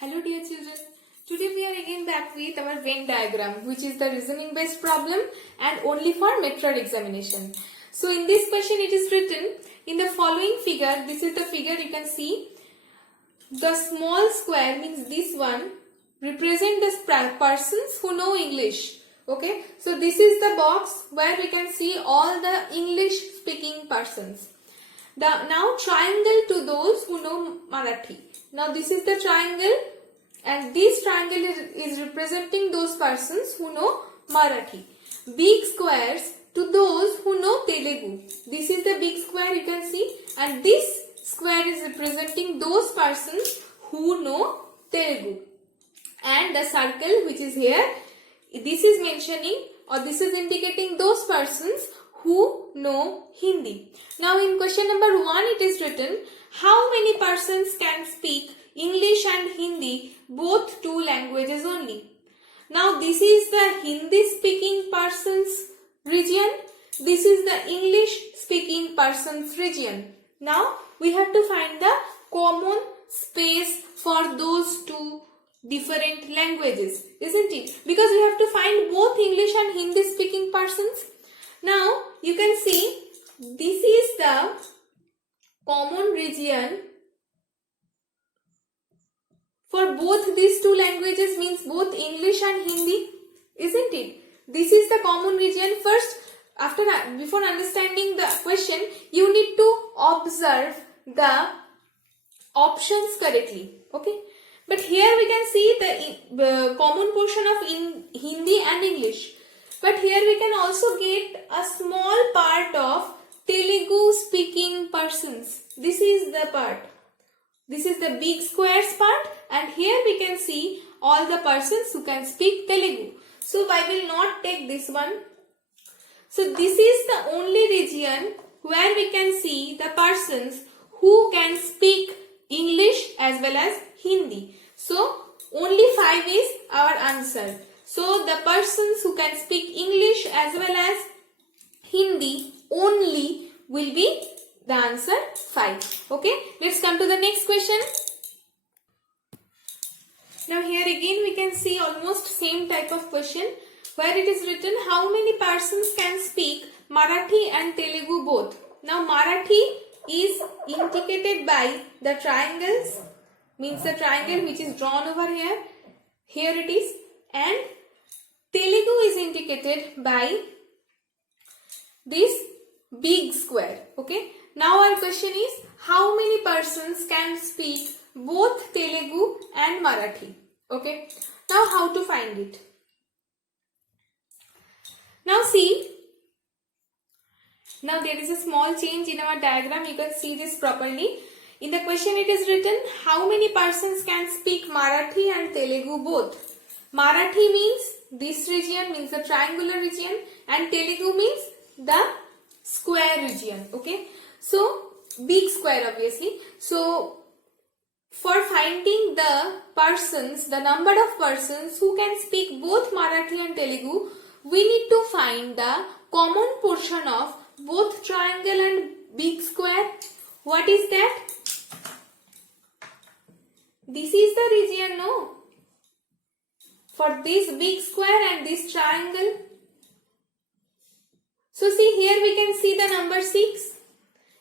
Hello dear children, today we are again back with our Venn diagram, which is the reasoning based problem and only for Metro examination. So in this question it is written in the following figure, this is the figure you can see, the small square means this one represent the persons who know English. Okay, so this is the box where we can see all the English speaking persons. Now triangle to those who know Marathi. Now this is the triangle and this triangle is representing those persons who know Marathi. Big squares to those who know Telugu. This is the big square you can see, and this square is representing those persons who know Telugu. And the circle which is here, this is mentioning or this is indicating those persons who know Hindi. Now in question number 1 it is written, how many persons can speak English and Hindi, both two languages only? Now this is the Hindi speaking persons region, this is the English speaking persons region. Now we have to find the common space for those two different languages, isn't it? Because we have to find both English and Hindi speaking persons. Now you can see this is the common region for both these two languages, means both English and Hindi, isn't it? This is the common region. First, before understanding the question, you need to observe the options correctly. Okay, but here we can see the common portion of Hindi and English. But here we can also get a small part of Telugu speaking persons. This is the part. This is the big squares part, and here we can see all the persons who can speak Telugu. So I will not take this one. So this is the only region where we can see the persons who can speak English as well as Hindi. So only 5 is our answer. So the persons who can speak English as well as Hindi only will be the answer 5. Okay, let's come to the next question. Now here again we can see almost same type of question where it is written, how many persons can speak Marathi and Telugu both? Now Marathi is indicated by the triangles, means the triangle which is drawn over here. Here it is, and Telugu is indicated by this big square. Okay. Now our question is, how many persons can speak both Telugu and Marathi? Okay. Now how to find it? Now see. Now there is a small change in our diagram. You can see this properly. In the question it is written, how many persons can speak Marathi and Telugu both? Marathi means this region, means the triangular region, and Telugu means the square region. Okay, so big square obviously. So for finding the persons, the number of persons who can speak both Marathi and Telugu, we need to find the common portion of both triangle and big square. What is that? This is the region, no? For this big square and this triangle. So see, here we can see the number 6,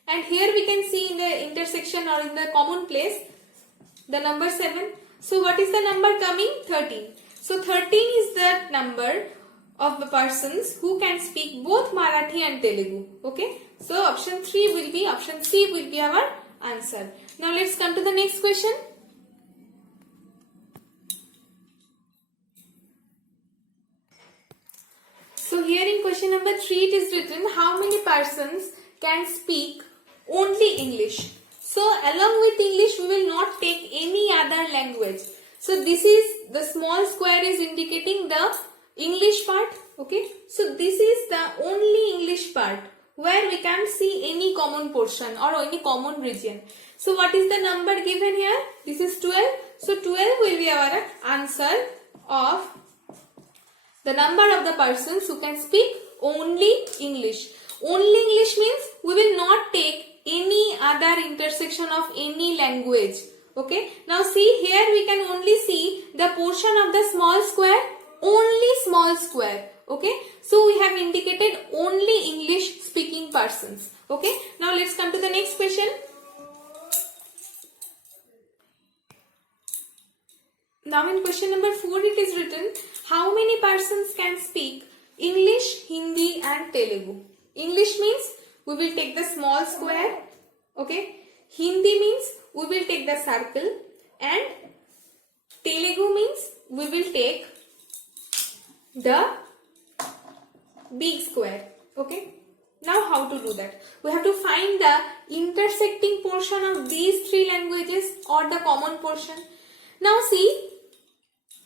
and here we can see in the intersection or in the common place the number 7. So what is the number coming? 13. So 13 is the number of the persons who can speak both Marathi and Telugu. Okay, so option C will be our answer. Now let's come to the next question. So here in question number 3 it is written, how many persons can speak only English? So along with English we will not take any other language. So this is the small square is indicating the English part. Okay, so this is the only English part where we can't see any common portion or any common region. So what is the number given here? This is 12. So 12 will be our answer of the number of the persons who can speak only English. Only English means we will not take any other intersection of any language. Okay, now see here we can only see the portion of the small square, only small square. Okay, so we have indicated only English speaking persons. Okay, now let's come to the next question. Now in question number 4 it is written, how many persons can speak English, Hindi and Telugu? English means we will take the small square. Okay, Hindi means we will take the circle, and Telugu means we will take the big square. Okay, now how to do that? We have to find the intersecting portion of these three languages or the common portion. Now see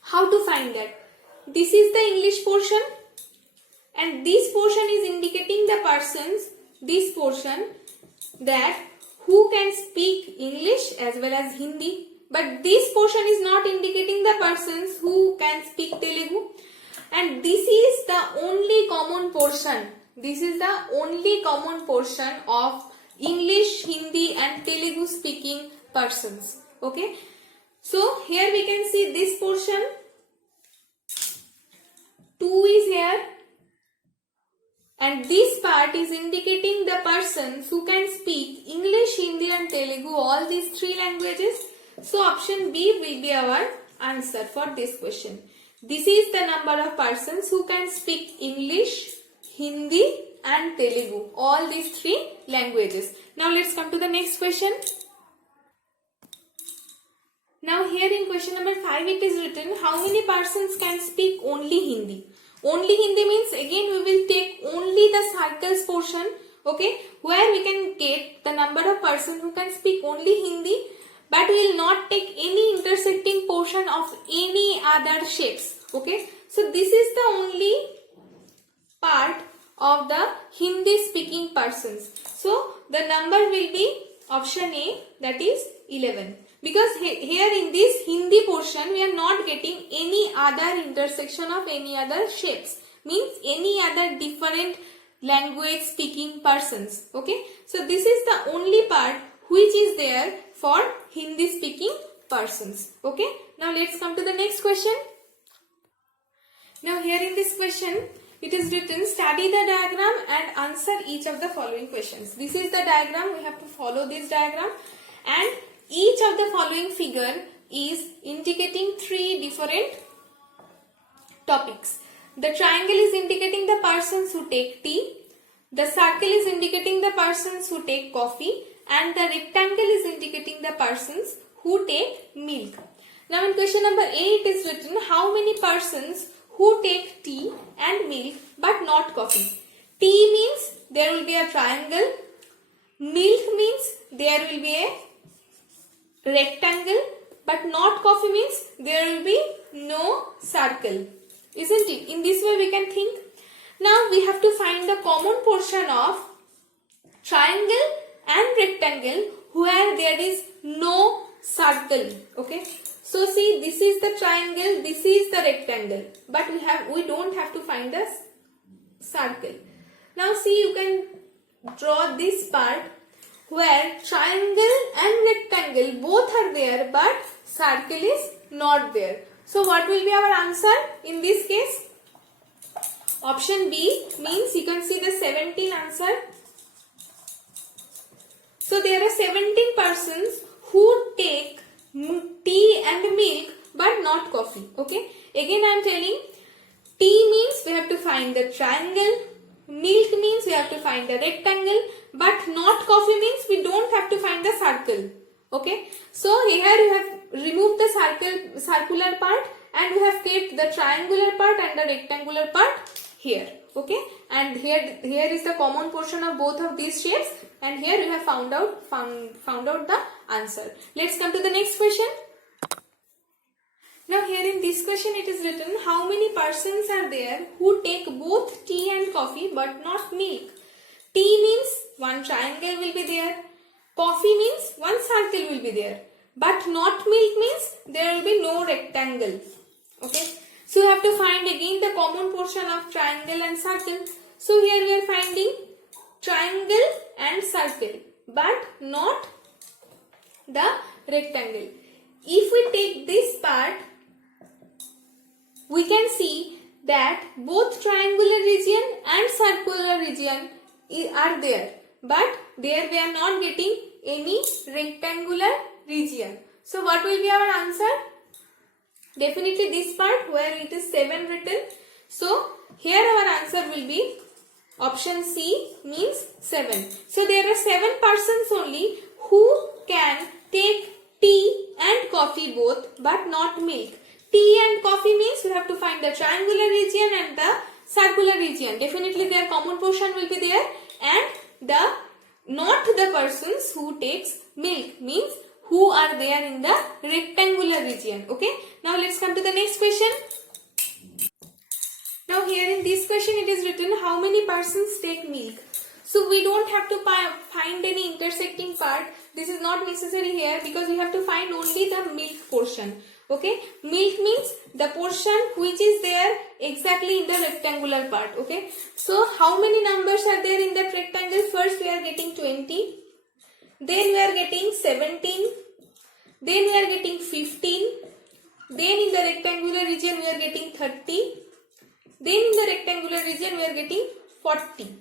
how to find that. This is the English portion and this portion is indicating the persons, this portion, that who can speak English as well as Hindi, but this portion is not indicating the persons who can speak Telugu, and this is the only common portion. This is the only common portion of English, Hindi and Telugu speaking persons. Okay, so here we can see this portion, 2 is here, and this part is indicating the persons who can speak English, Hindi and Telugu, all these three languages. So option B will be our answer for this question. This is the number of persons who can speak English, Hindi and Telugu, all these three languages. Now let's come to the next question. Now here in question number 5 it is written, how many persons can speak only Hindi? Only Hindi means again we will take only the circles portion, okay, where we can get the number of persons who can speak only Hindi, but we will not take any intersecting portion of any other shapes. Okay, so this is the only part of the Hindi speaking persons. So the number will be option A, that is 11. Because here in this Hindi portion we are not getting any other intersection of any other shapes, means any other different language speaking persons. Okay, so this is the only part which is there for Hindi speaking persons. Okay, now let's come to the next question. Now here in this question it is written, study the diagram and answer each of the following questions. This is the diagram, we have to follow this diagram, and each of the following figure is indicating three different topics. The triangle is indicating the persons who take tea, the circle is indicating the persons who take coffee, and the rectangle is indicating the persons who take milk. Now in question number 8 it is written, how many persons who take tea and milk but not coffee? Tea means there will be a triangle, milk means there will be a rectangle, but not coffee means there will be no circle, isn't it? In this way we can think. Now we have to find the common portion of triangle and rectangle where there is no circle. Okay, so see, this is the triangle, this is the rectangle, but we don't have to find the circle. Now see, you can draw this part where triangle and rectangle both are there but circle is not there. So what will be our answer in this case? Option B means you can see the 17 answer. So there are 17 persons who take tea and milk but not coffee. Okay, again I am telling, tea means we have to find the triangle, milk means we have to find the rectangle, but not coffee means we don't have to find the circle. Okay, so here you have removed the circular part and you have kept the triangular part and the rectangular part here. Okay, and here is the common portion of both of these shapes, and here you have found out the answer. Let's come to the next question. Now here in this question it is written, how many persons are there who take both tea and coffee but not milk? Tea means one triangle will be there, coffee means one circle will be there, but not milk means there will be no rectangle. Okay, so you have to find again the common portion of triangle and circle. So here we are finding triangle and circle but not the rectangle. if we take this part, we can see that both triangular region and circular region are there, but there we are not getting any rectangular region. So what will be our answer? Definitely this part where it is 7 written. So here our answer will be option C, means 7. So there are 7 persons only who can take tea and coffee both, but not milk. Tea and coffee means we have to find the triangular region and the circular region. Definitely their common portion will be there, and not the persons who takes milk, means who are there in the rectangular region. Okay. Now let's come to the next question. Now here in this question it is written how many persons take milk. So we don't have to find any intersecting part. This is not necessary here because we have to find only the milk portion. Okay, milk means the portion which is there exactly in the rectangular part. Okay, so how many numbers are there in that rectangle? First we are getting 20, then we are getting 17, then we are getting 15, then in the rectangular region we are getting 30, then in the rectangular region we are getting 40.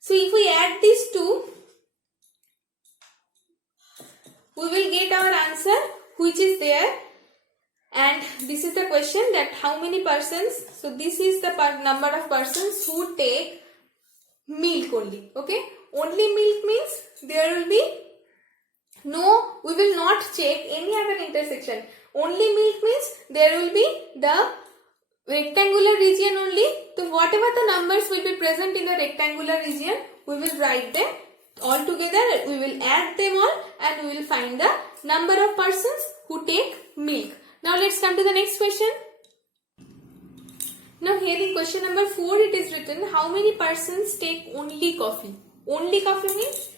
So if we add these two, we will get our answer which is there. And this is the question that how many persons. So this is the number of persons who take milk only. Okay, only milk means there will be no, we will not check any other intersection. Only milk means there will be the rectangular region only. So whatever the numbers will be present in the rectangular region, we will write them all together. We will add them all and we will find the number of persons who take milk. Now let's come to the next question. Now here in question number 4 it is written how many persons take only coffee. Only coffee means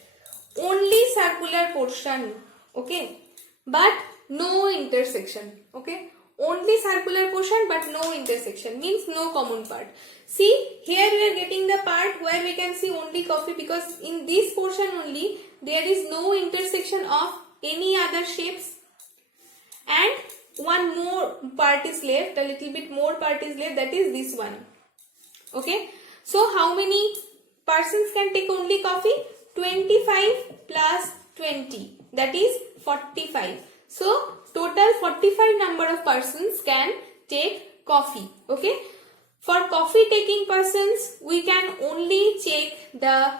only circular portion. Okay, but no intersection. Okay, only circular portion but no intersection means no common part. See here we are getting the part where we can see only coffee because in this portion only there is no intersection of any other shapes, and one more part is left, a little bit more part is left, that is this one. Okay, so how many persons can take only coffee? 25 plus 20, that is 45. So total 45 number of persons can take coffee. Okay, for coffee taking persons we can only check the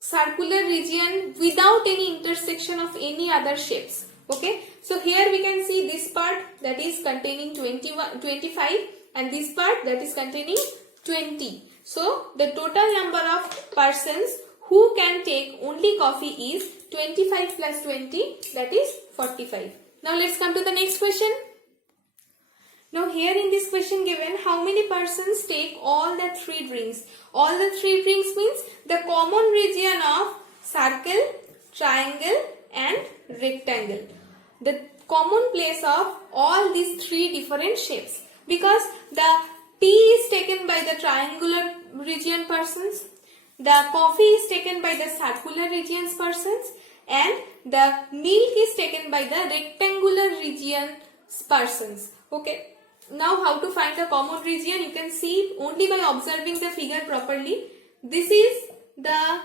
circular region without any intersection of any other shapes. Okay, so here we can see this part that is containing 25 and this part that is containing 20. So the total number of persons who can take only coffee is 25 plus 20, that is 45. Now let's come to the next question. Now here in this question given how many persons take all the 3 drinks. All the 3 drinks means the common region of circle, triangle and rectangle. The common place of all these 3 different shapes, because the tea is taken by the triangular region persons, the coffee is taken by the circular regions persons, and the milk is taken by the rectangular region persons. Okay, now how to find the common region? You can see only by observing the figure properly. This is the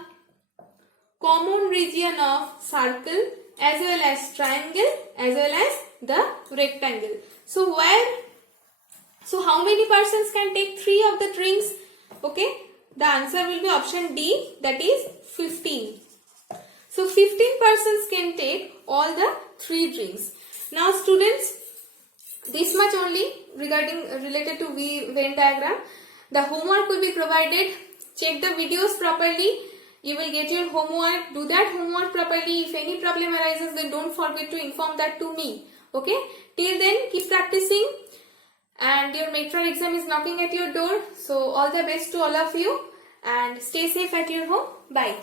common region of circle as well as triangle as well as the rectangle. So how many persons can take 3 of the drinks? Okay, the answer will be option D, that is 15. So 15 persons can take all the 3 drinks. Now students, this much only related to Venn diagram. The homework will be provided. Check the videos properly. You will get your homework. Do that homework properly. If any problem arises, then don't forget to inform that to me. Okay? Till then, keep practicing. And your Metro exam is knocking at your door. So all the best to all of you. And stay safe at your home. Bye.